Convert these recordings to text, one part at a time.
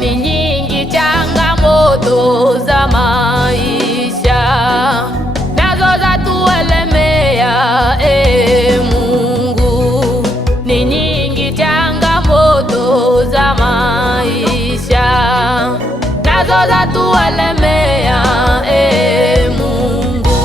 Ni nyingi changamoto za maisha, nazo zatuelemea, Mungu. Ni nyingi changamoto za maisha, nazo zatuelemea, Mungu.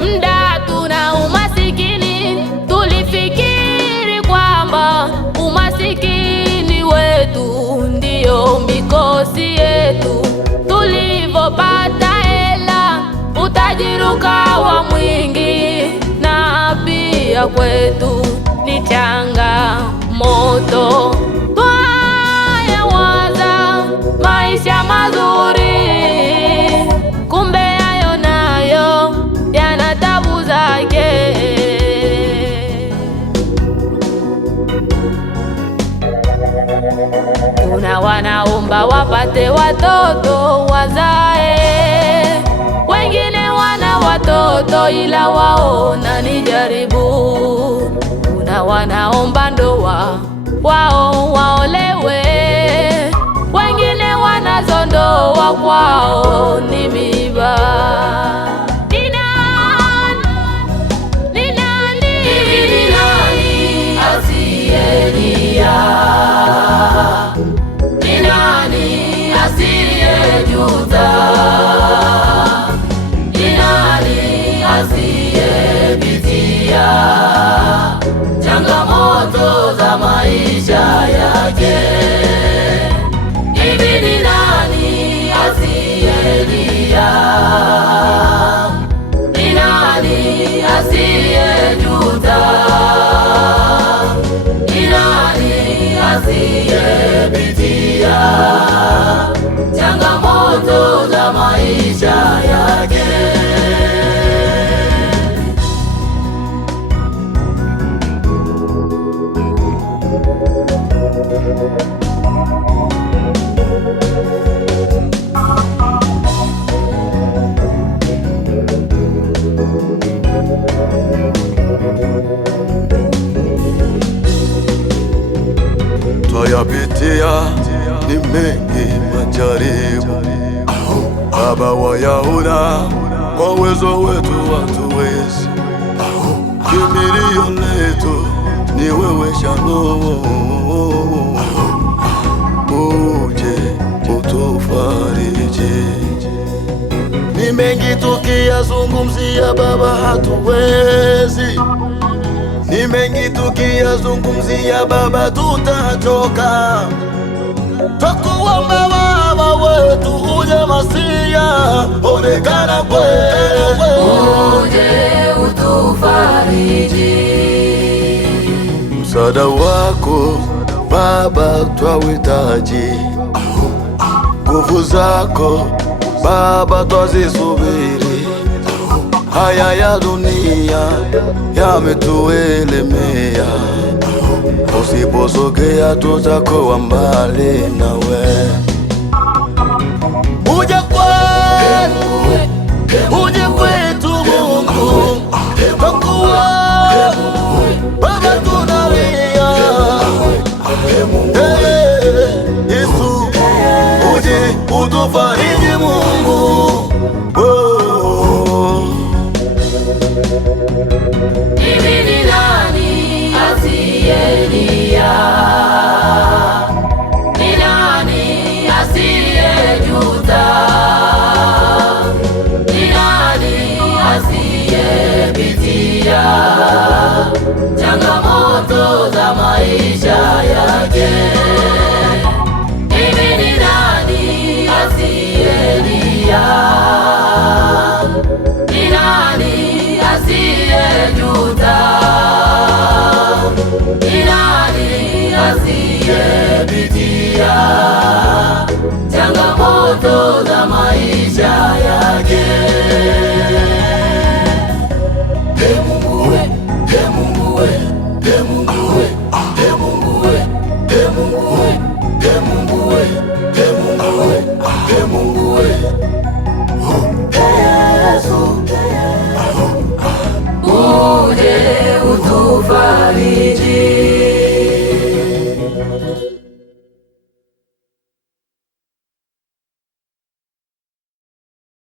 Mda tuna umasikini, tulifikiri kwamba umasikini wetu ndio mikosi yetu. Tulivopata hela, utajiri ukawa mwingi, na pia kwetu ni changamoto. Twayawaza maisha mazuri, kumbe hayo nayo yana tabu zake. Kuna wanaomba wapate watoto wazae, wengine wana watoto ila waona ni jaribu. Kuna wanaomba ndoa wao waolewe, wengine wanazo ndoa kwao ni miba. Ni nani asiyelia? Ni nani asiyejuta? Ni nani asiyepitia changamoto za maisha yake? Hivi ni nani asiyelia? Ni nani asiyejuta? Ni nani asiyepitia changamoto za maisha yake? Twayapitia ni mengi majaribu, Baba wayaona, kwa uwezo wetu hatuwezi. Kimbilio letu ni wewe Shalom, uje utufariji. Ni mengi tukiyazungumzia Baba hatuwezi, ni mengi tukiyazungumzia Baba tutachoka. Twakuomba Baba wetu uje Masia, onekana kwetu, uje utufariji. msaada wako Baba twawitaji, nguvu zako Baba twazisubiri. Haya ya dunia yametuelemea, usiposogea tutakuwa mbali nawe. Uje kwetu, uje kwetu Mungu, twakuwa Baba tunalia. Yesu uje utufariji Mungu. Hivi ni nani asiyelia? Ni nani asiyejuta? Ni nani asiyepitia changamoto za maisha yake? Hivi ni nani asiyelia? Ni nani asiye